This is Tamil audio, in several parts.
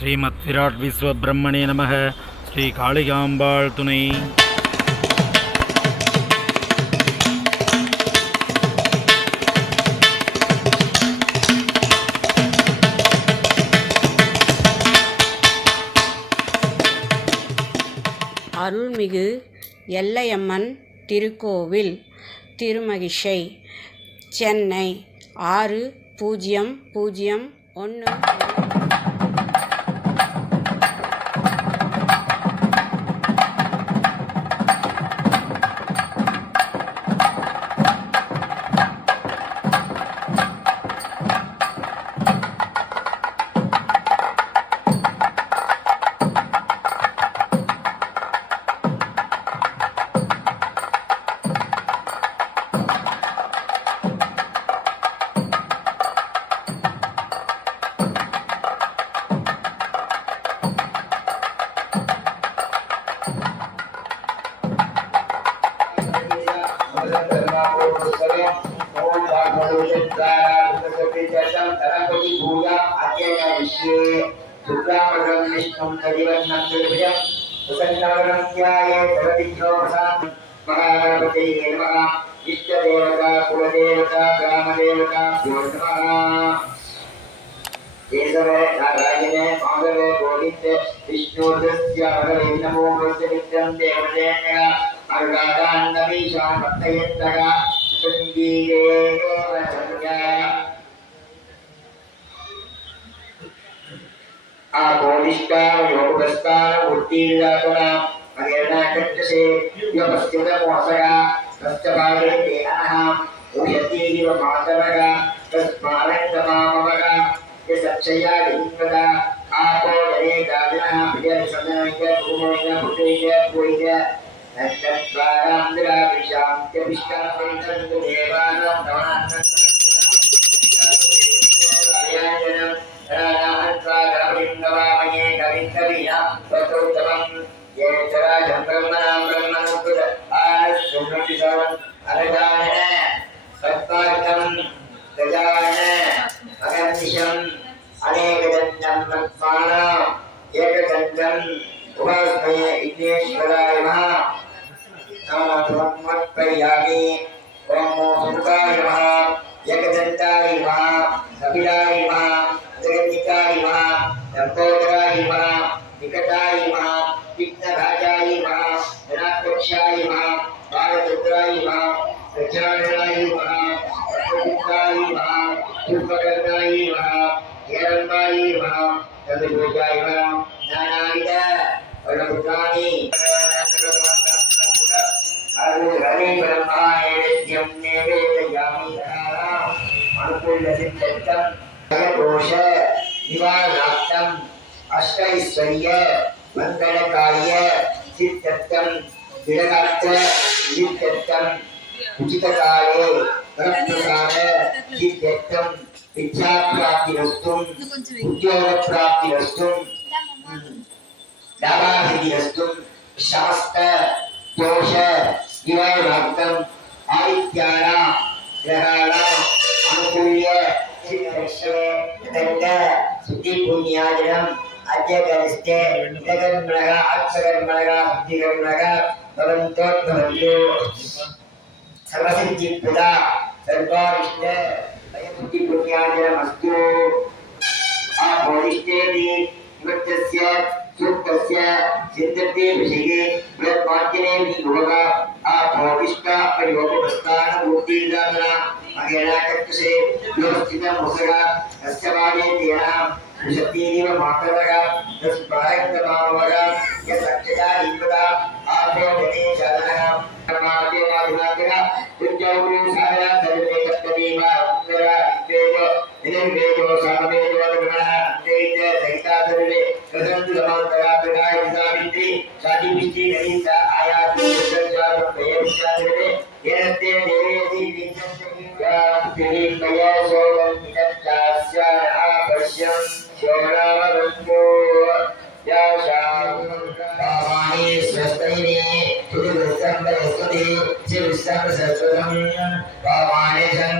ஸ்ரீமத் விராட் விஸ்வபிரம்மணே நமக. ஸ்ரீ காளிகாம்பாள் துணை. அருள்மிகு எல்லையம்மன் திருக்கோவில் திருமகிஷை சென்னை ஆறு பூஜ்ஜியம் பூஜ்ஜியம் ஒன்று नारायणे माधवे गोविन्दे विष्णुर्दस्य भगवे नमो नमस्य मित्रं देवतेन अर्गादान्नमीशां वर्तयन्तः सङ्गीते आभोनिष्ठायोगस्तानवृत्तिर्यातुना हरिर्णाकर्षे योगस्थितमोसया तस्य भागे देहः उयतीरिव मातरः तस्मारङ्गमामव सच्चया इंद्रदा आपो जने दाजना प्रिय समय के भूमो के पुटे के पुई के नक्षत्रारांद्रा विशाम के विशाम पंचन देवानां नमः रामहत्वागामिन्दवामये कविन्दवीना स्वतोत्तमम् ये चराजं ब्रह्मणां ब्रह्मणोत्तर आनस्सुभ्रतिसवन् अभिधानः सत्तार्थं गजानः अगन्निशम् तत्प्राण एकदन्तम् उपास्मय विघ्नेश्वराय नमः नमोऽत्मत्पर्यामि ॐ मोहमुखाय नमः एकदन्ताय नमः कपिलाय नमः जगन्निकाय नमः लम्बोदराय नमः विकटाय नमः विघ्नराजाय नमः धनाध्यक्षाय नमः बालचन्द्राय नमः गजाननाय नमः प्रभुताय नमः दुर्भगताय नमः ஏழ்மாயிரம் தந்து பூஜாயிரம் நானாவித வல்லபுத்தானி அது ஹரி பிரம்மாயிரம் நிவேதயாமி தாராம் அனுகூல சித்தம் విద్యాప్రాప్తిరస్తుం ఉద్యోగప్రాప్తిరస్తుం లాభాభివృద్ధిరస్తుం సమస్త దోష నివారణార్థం ఆదిత్యానాం గ్రహాణాం అనుకూల్య సిద్ధి పుణ్యాదినం అధ్యకరిస్తే ఇతకర్మణగా అక్షకర్మణగా బుద్ధికర్మణగా భవంతో భవంతు సర్వసిద్ధి పురా సర్వారిష్ట ಸ್ತುತಿ ಪುಣ್ಯಾಜನಮಸ್ತು ಆ ಪೌರಿಷ್ಠೇತಿ ಇವತ್ತಸ್ಯ ಸೂಕ್ತಸ್ಯ ಸಿದ್ಧತೆ ವಿಷಯೇ ಬೃಹದ್ವಾಕ್ಯನೇ ಯುವಕ ಆ ಪೌರಿಷ್ಠ ಯುವಕ ಪ್ರಸ್ಥಾನ ಮೂರ್ತಿಗಾದನ ಮಹಿಳಾ ಚಕ್ಷುಷೆ ವ್ಯವಸ್ಥಿತ ಮುಸಗ ರಸ್ಯವಾದೇ ತೇನ ಶಕ್ತಿಯೇವ ಮಾತರಗ ತಸ್ ಪ್ರಾಯಕ್ತ ಭಾವವಗ ಯಸಕ್ಷಗ ಇಂದ್ರದ ಆತ್ಮ ಗಣೇ ಚಲನ ಕರ್ಮಾರ್ತೆ ನಾಧಿನಾಥಗ ಉಜ್ಜೌರು ಸಾಧನ ಸರ್ವೇ ಕರ್ತದೇವ देवो इदं देवो सामदेवो नमः तेज सहिताधरिणे कथंतु समान्तरात्मकाय सावित्री साधिभिश्ची नयिता आयाति सज्जानं प्रयविश्चाधरिणे येनस्ते देवेति विज्ञप्तिः मया शोभं विनष्टास्याः पश्यं शोणामवन्तो सरस्वती शिव सरस्वतम पावाने जन्म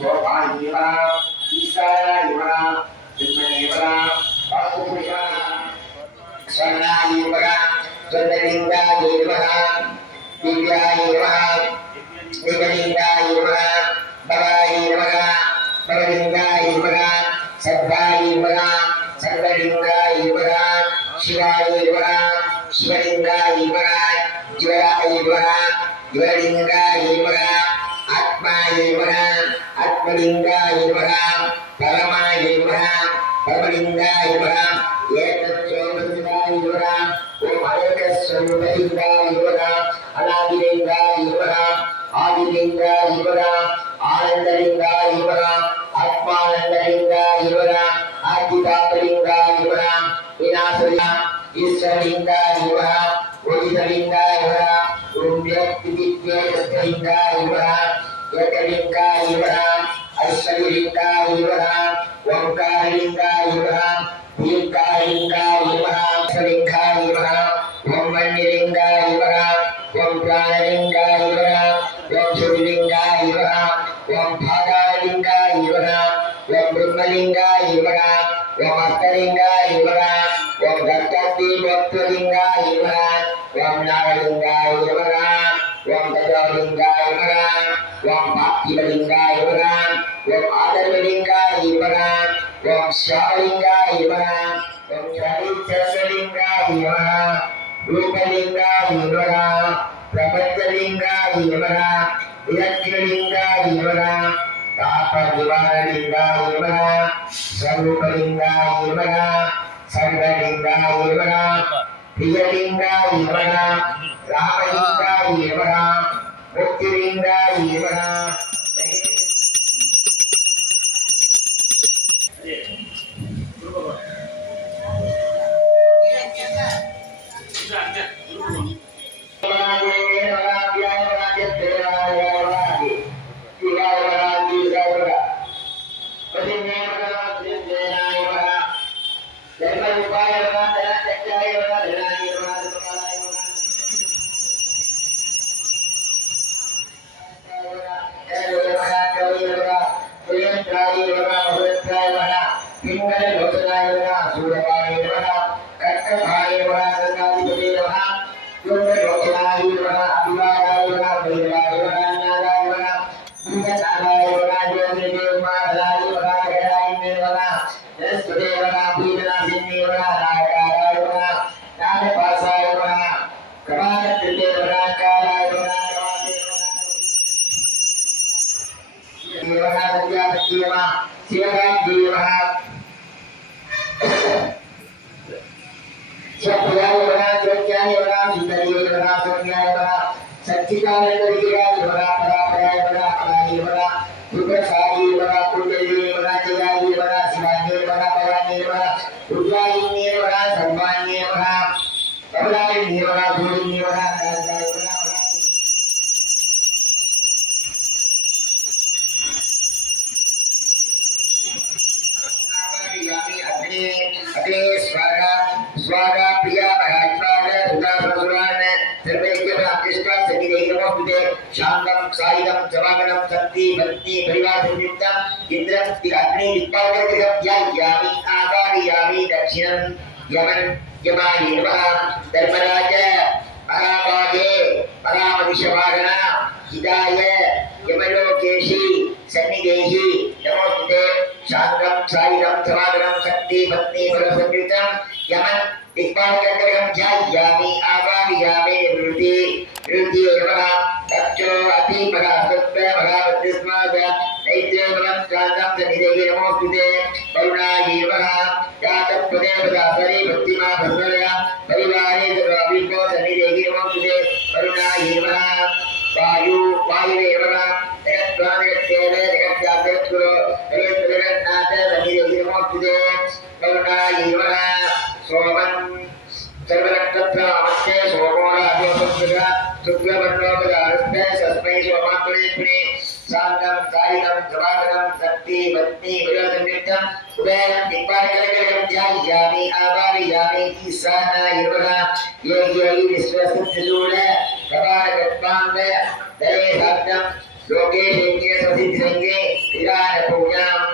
శోభాయవన ఈశాయవన విద్మయవన వాసుపురుషణ స్వర్ణాయవన స్వర్ణలింగాయవన దివ్యాయవన దివ్యలింగాయవన பரமலிங்காய நமகா பரமாய நமகா பரமலிங்காய நமகா ஏகச்சோபிதாய நமகா ஓம் அயகஸ்வரூபிதாய நமகா அநாதிலிங்காய நமகா ஆதிலிங்காய நமகா ஆனந்தலிங்காய நமகா ஆத்மானந்தலிங்காய நமகா ஆதிதாபலிங்காய நமகா விநாசலிங்கா ஈஸ்வரலிங்காய நமகா ஓதிதலிங்காய நமகா ஓம் ఐశ్వర్యంకాయ ఓంకారయంకాయ భీంకాయంకాయ శ్రీంకాయ ಲಿಂಗಾದಿ ಯಮರ ವಿರಕ್ತಿಯ ಲಿಂಗಾದಿ ಯಮರ ತಾಪ ನಿವಾರ ಲಿಂಗಾದಿ ಯಮರ ಸ್ವರೂಪ ಲಿಂಗಾದಿ ಯಮರ ಸರ್ವ ಲಿಂಗಾದಿ ಯಮರ ಪ್ರಿಯಲಿಂಗಾದಿ ಯಮರ ರಾಮಲಿಂಗಾದಿ ಯಮರ ಮುಕ್ತಿಲಿಂಗಾದಿ ಯಮರ దిగరుగుల గణనాథంగా సచ్చికాలయ दैवाधिवृत्तम इंद्र अग्नि निकाल करके सब क्या यामी आकार यामी दक्षिणम यमन यमायेव धर्मराज महाभागे महामनुष्यवागण हिताय यमलोकेशी सन्निधेहि नमोस्तुते शांतम सायुधम समागम शक्ति भक्ति बल संयुतम यमन दिक्पाल करके हम क्या सोमन् सर्वरक्तप्रावत्ते सोमोराभ्योपद्रगा तुभ्यवर्णोपजारस्ते सस्मै सोमात्मनेत्मने सान्दं सायितं समादनं शक्ति पत्नी विरोधनित्यं कुबेरं दिक्पालकलकलकं ध्यायामि आवाहयामि ईशाना युवः यो योगी विश्वसिद्धजूड कपालकत्वाङ्ग दये साब्दं लोके लिङ्गे स्वसिद्धिलिङ्गे तिरानपूजाम्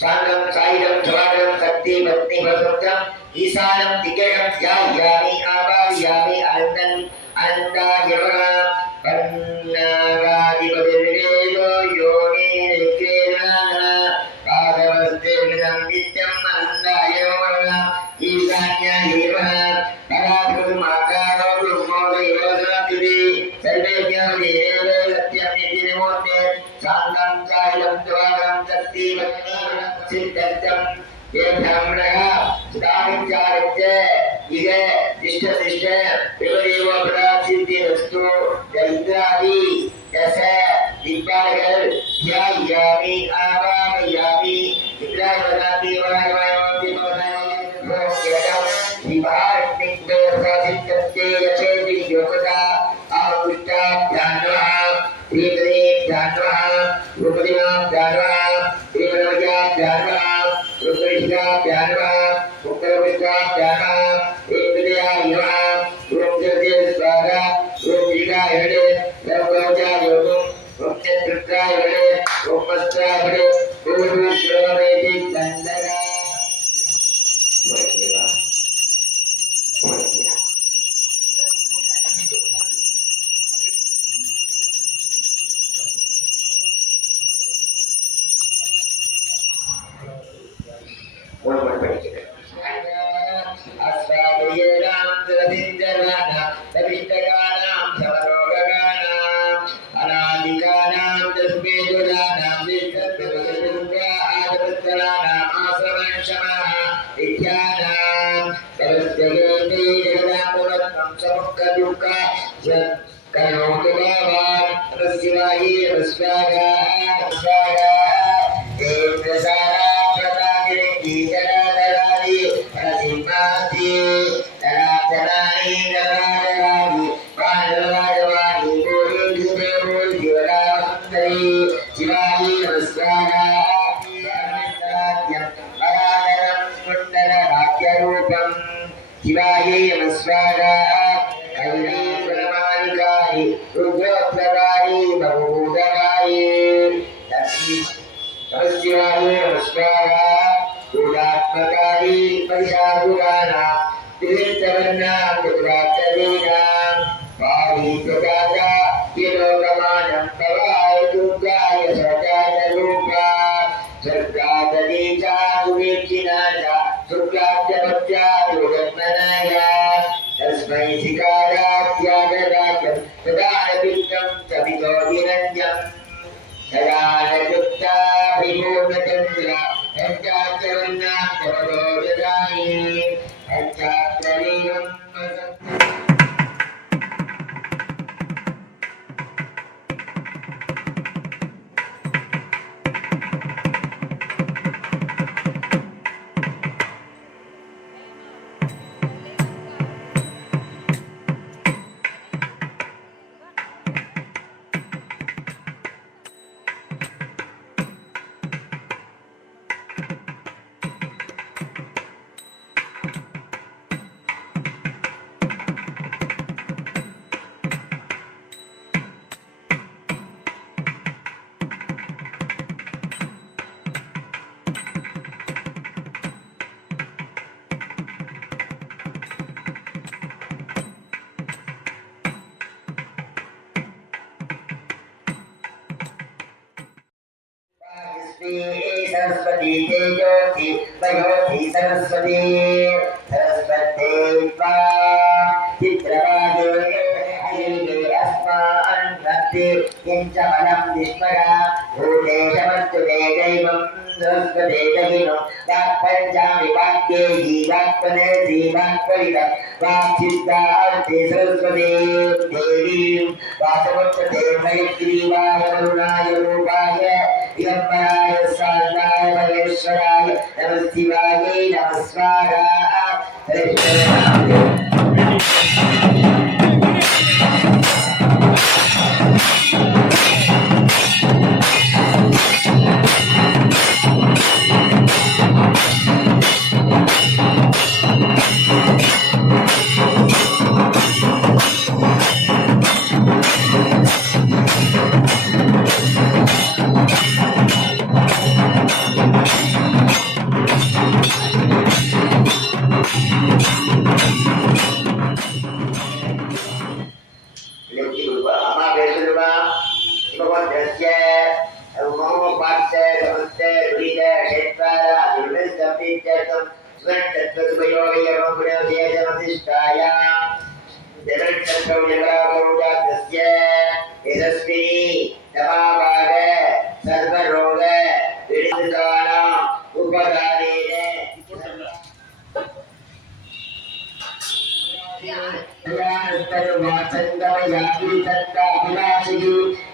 சாந்தம் சாயிரம் சவாடம் சக்தி பக்தி பசுத்தம் ஈசானம் திகழம் தியாயாமி ஆபாவியாமி அனந்தன் அனந்தாயவரா பன்னாகாதிபதிர்வேதோ रूपदिनाभ्यान्वः श्रीमदमयाभ्यान्वः रुद्रशिखाभ्यान्वः मुक्तविश्वाभ्यान्वः श्रीमदयायवः ॐ जगदे स्वाहा ॐ जिगायणे सर्वगौजायोगम् ॐ चतुर्थायणे ॐ वस्त्रायणे पूर्वश्रवणेति कन्दना ஒரு सरस्वती तेजोति वयोति सरस्वती सरस्वती त्वा चित्रवादे अयिले अस्मान्नत्ते किञ्च फलं निष्मया भूते समस्तुते दैवं सरस्वते दहिनो वाक्पञ्चामि वाक्ये जीवात्मने जीवात्मनिदं वाक्चित्तार्थे सरस्वते देवीं वासवत्सते मैत्रीवाय करुणाय रूपाय दिगम्बराय सारदाय महेश्वराय नमः शिवाय नमः स्वाहा प्रतिष्ठाया जगत्सर्गविलकारोजातस्य यशस्वी नवाभाग सर्वरोग विडितानां उपकारेण യാഭിലാഷികി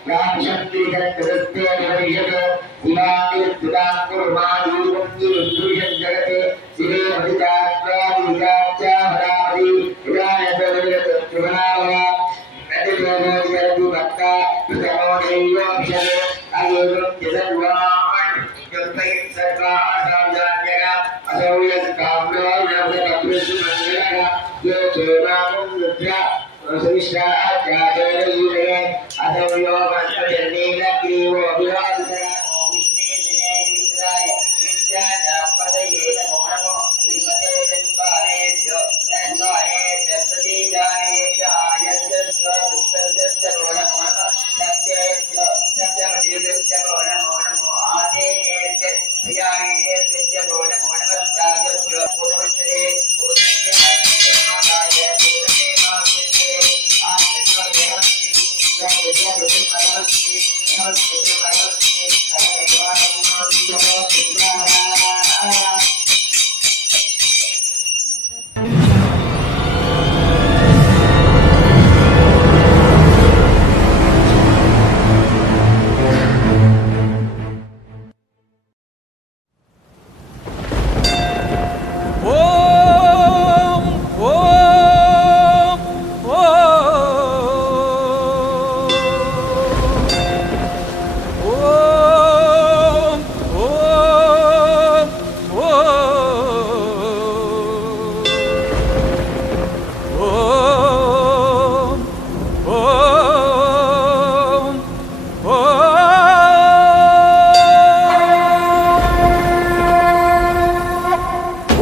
യാം ശക്തികരത്തെ ഭവിഷ്യത്ത് ഇമാതിർത്തുതാക്കുർമാ ദീപത്തി ഉദ്ദൃശ്യം ജഗത്തെ ശിവേ അഭിതാത്വാ ಸರ್ವತ್ರ ಸಂಸ್ಕಾರ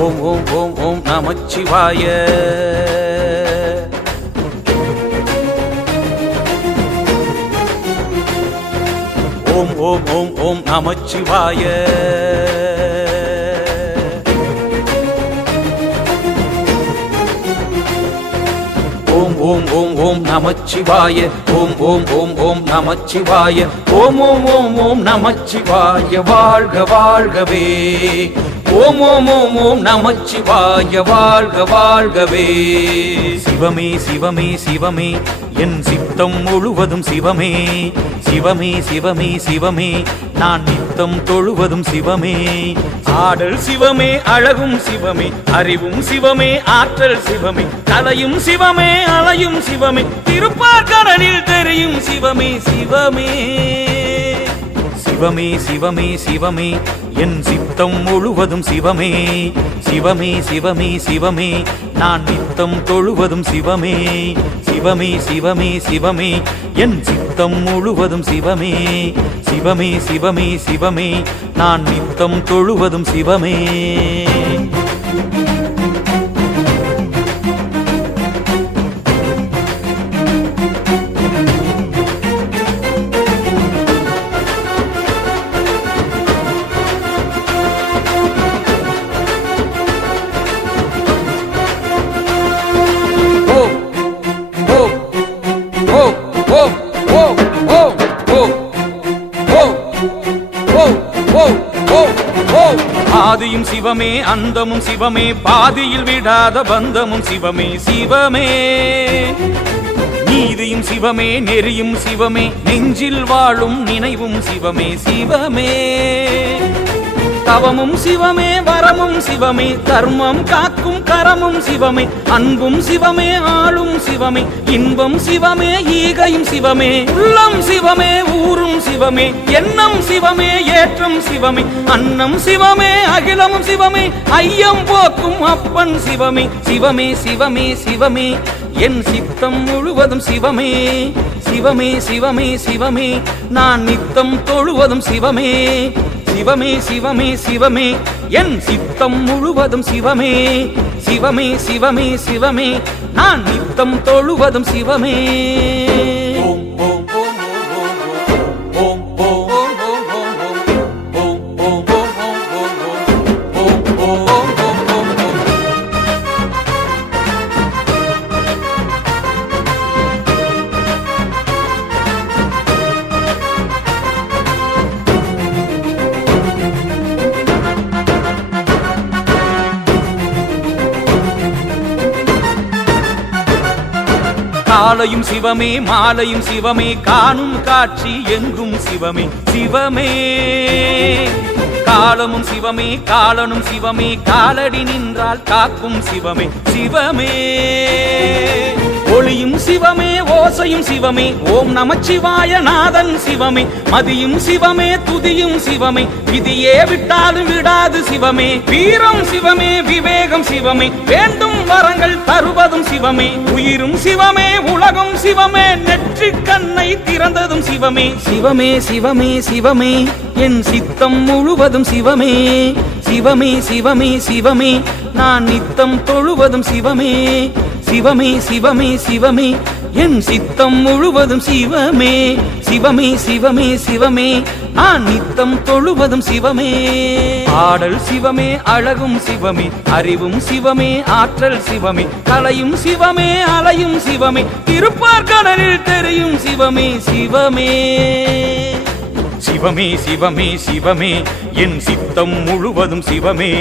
ஓம் ஓம் ஓம் ஓம் நமச்சிவாய ஓம் ஓம் ஓம் ஓம் நமச்சிவாய ஓம் ஓம் ஓம் ஓம் நமச்சிவாய ஓம் ஓம் ஓம் ஓம் நமச்சிவாய ஓம் ஓம் ஓம் ஓம் நமச்சிவாய வாழ்க வாழ்கவே ஓம் ஓம் ஓம் ஓம் நமச்சிவாய வாழ்க வாழ்கவே. சிவமே சிவமே சிவமே என் சித்தம் முழுவதும் சிவமே. சிவமே சிவமே சிவமே நான் நித்தம் தொழுவதும் சிவமே. ஆடல் சிவமே அழகும் சிவமே அறிவும் சிவமே ஆற்றல் சிவமே தலையும் சிவமே அலையும் சிவமே திருப்பார்கடலில் தெரியும் சிவமே சிவமே. சிவமே சிவமே சிவமே. என் சித்தம் முழுவதும் சிவமே. சிவமே சிவமே சிவமே. நான் நித்தம் தொழுவதும் சிவமே. சிவமே சிவமே சிவமே. என் சித்தம் முழுவதும் சிவமே. சிவமே சிவமே சிவமே. நான் நித்தம் தொழுவதும் சிவமே. சிவமே அந்தமும் சிவமே பாதியில் விடாத பந்தமும் சிவமே சிவமே. நீதியும் சிவமே நெறியும் சிவமே நெஞ்சில் வாழும் நினைவும் சிவமே சிவமே. தவமும் சிவமே வரமும் சிவமே தர்மம் காக்க காக்கும் கரமும் சிவமே அன்பும் சிவமே ஆளும் சிவமே இன்பம் சிவமே ஈகையும் சிவமே உள்ளம் சிவமே ஊரும் சிவமே எண்ணம் சிவமே ஏற்றம் சிவமே அன்னம் சிவமே அகிலமும் சிவமே ஐயம் போக்கும் அப்பன் சிவமே சிவமே சிவமே சிவமே என் சித்தம் முழுவதும் சிவமே சிவமே சிவமே சிவமே நான் நித்தம் தொழுவதும் சிவமே சிவமே சிவமே சிவமே. என் சித்தம் முழுவதும் சிவமே. சிவமே சிவமே சிவமே. நான் நித்தம் தொழுவதும் சிவமே. காலையும் சிவமே மாலையும் சிவமே காணும் காட்சி எங்கும் சிவமே சிவமே. காலமும் சிவமே காலனும் சிவமே காலடி நின்றால் காக்கும் சிவமே சிவமே. ஒளியும் சிவமே ஓசையும் சிவமே ஓம் நமச்சிவாய நாதன் சிவமே மதியும் சிவமே துதியும் சிவமே விதியே விட்டாலும் விடாது சிவமே வீரம் சிவமே விவேகம் சிவமே வேண்டும் வரங்கள் தருவதும் சிவமே. உயிரும் சிவமே உலகம் சிவமே நெற்றி கண்ணை திறந்ததும் சிவமே. சிவமே சிவமே சிவமே என் சித்தம் முழுவதும் சிவமே. சிவமே சிவமே சிவமே நான் நித்தம் தொழுவதும் சிவமே. சிவமே சிவமே சிவமே என் சித்தம் முழுவதும் சிவமே. சிவமே சிவமே சிவமே. நான் நித்தம் தொழுவதும் சிவமே. ஆடல் சிவமே அழகும் சிவமே. அறிவும் சிவமே ஆற்றல் சிவமே. கலையும் சிவமே அலையும் சிவமே. திருப்பார்கடலில் தெரியும் சிவமே சிவமே. சிவமே சிவமே சிவமே. என் சித்தம் முழுவதும் சிவமே.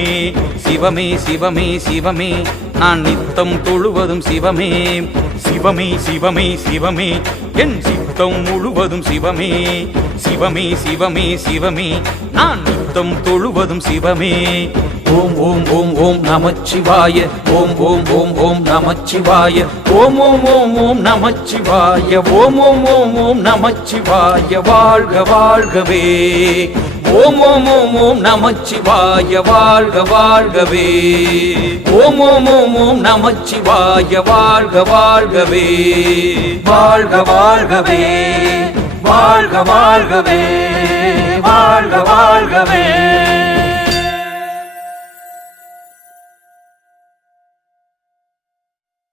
சிவமே சிவமே சிவமே. நான் நித்தம் தொழுவதும் சிவமே. சிவமே சிவமே சிவமே. என் சித்தம் முழுவதும் சிவமே. சிவமே சிவமே சிவமே. நான் நித்தம் தொழுவதும் சிவமே. ஓம் ஓம் ஓம் ஓம் நமச்சிவாய. ஓம் ஓம் ஓம் ஓம் நமச்சிவாய. ஓம் ஓம் ஓம் ஓம் நமச்சிவாய. ஓம் ஓம் ஓம் ஓம் நமச்சிவாய. வாழ்க வாழ்கவே. ஓம் ஓம் ஓம் ஓம் நமச்சிவாய வாழ்க வாழ்கவே. ஓம் ஓம் ஓம் ஓம் நமச்சிவாய வாழ்க வாழ்கவே. வாழ்க வாழ்கவே வாழ்க வாழ்கவே வாழ்க வாழ்கவே.